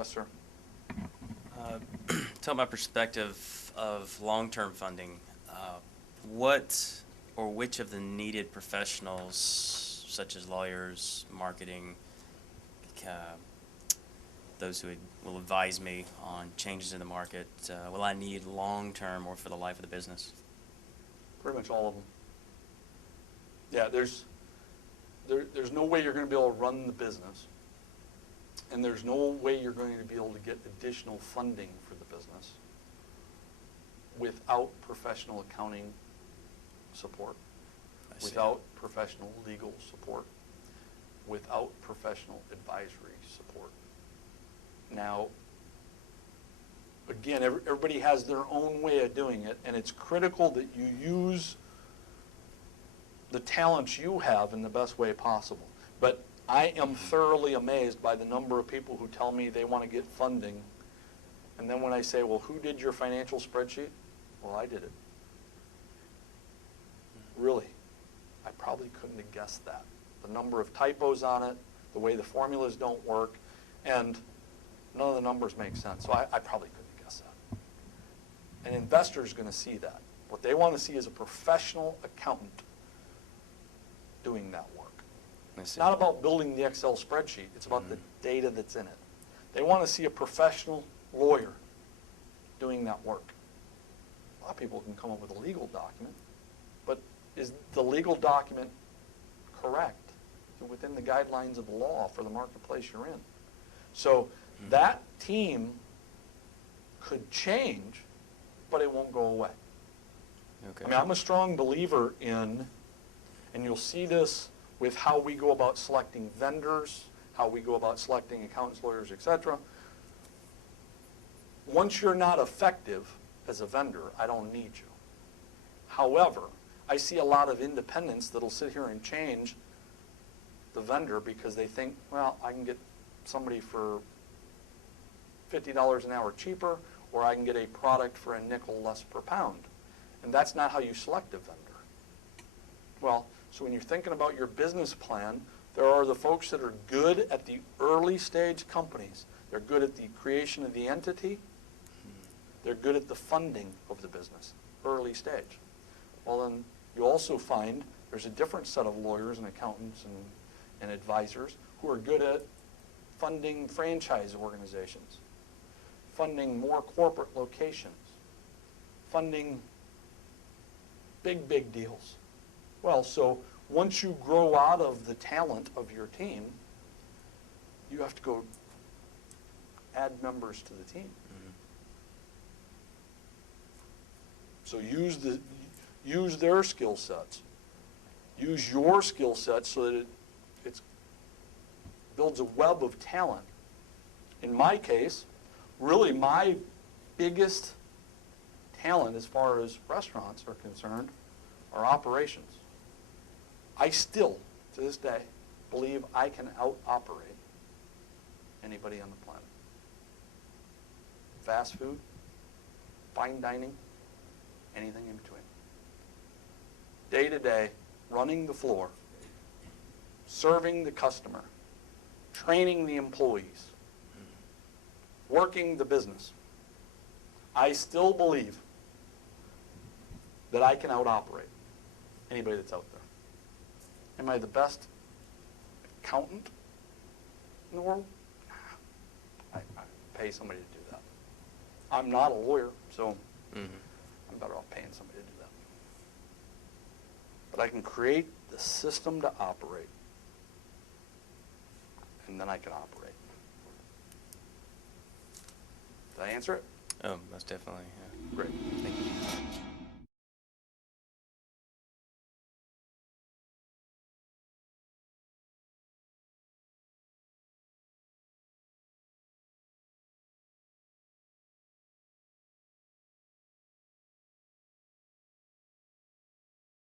Yes, sir. Tell my perspective of long-term funding. What or which of the needed professionals, such as lawyers, marketing, uh, those who will advise me on changes in the market, will I need long-term or for the life of the business? Pretty much all of them. Yeah, there's no way you're going to be able to run the business, and there's no way you're going to be able to get additional funding for the business without professional accounting support, I see. without professional legal support, without professional advisory support. Now, again, everybody has their own way of doing it, and it's critical that you use the talents you have in the best way possible. But I am thoroughly amazed by the number of people who tell me they want to get funding, and then when I say, well, who did your financial spreadsheet? Well, I did it. Really, I probably couldn't have guessed that. The number of typos on it, the way the formulas don't work, and none of the numbers make sense. So I probably couldn't guess that. An investor is going to see that. What they want to see is a professional accountant doing that work. It's not about building the Excel spreadsheet. It's about the data that's in it. They want to see a professional lawyer doing that work. A lot of people can come up with a legal document, but is the legal document correct? Is it within the guidelines of the law for the marketplace you're in? So that team could change, but it won't go away. Okay. I mean, I'm a strong believer in, and you'll see this with how we go about selecting vendors, how we go about selecting accountants, lawyers, etc. Once you're not effective as a vendor, I don't need you. However, I see a lot of independents that'll sit here and change the vendor because they think, well, I can get somebody for $50 an hour cheaper, or I can get a product for a nickel less per pound. And that's not how you select a vendor. Well, so when you're thinking about your business plan, there are the folks that are good at the early stage companies. They're good at the creation of the entity. They're good at the funding of the business, early stage. Well, then you also find there's a different set of lawyers and accountants and advisors who are good at funding franchise organizations, funding more corporate locations, funding big deals. Well, so once you grow out of the talent of your team, you have to go add members to the team. So use their skill sets. Use your skill sets so that it builds a web of talent. In my case, really my biggest talent as far as restaurants are concerned are operations. I still, to this day, believe I can out-operate anybody on the planet. Fast food, fine dining, anything in between. Day to day, running the floor, serving the customer, training the employees, working the business. I still believe that I can out-operate anybody that's out there. Am I the best accountant in the world? I pay somebody to do that. I'm not a lawyer, so I'm better off paying somebody to do that. But I can create the system to operate, and then I can operate. Did I answer it? Oh, most definitely. Yeah. Great. Thank you.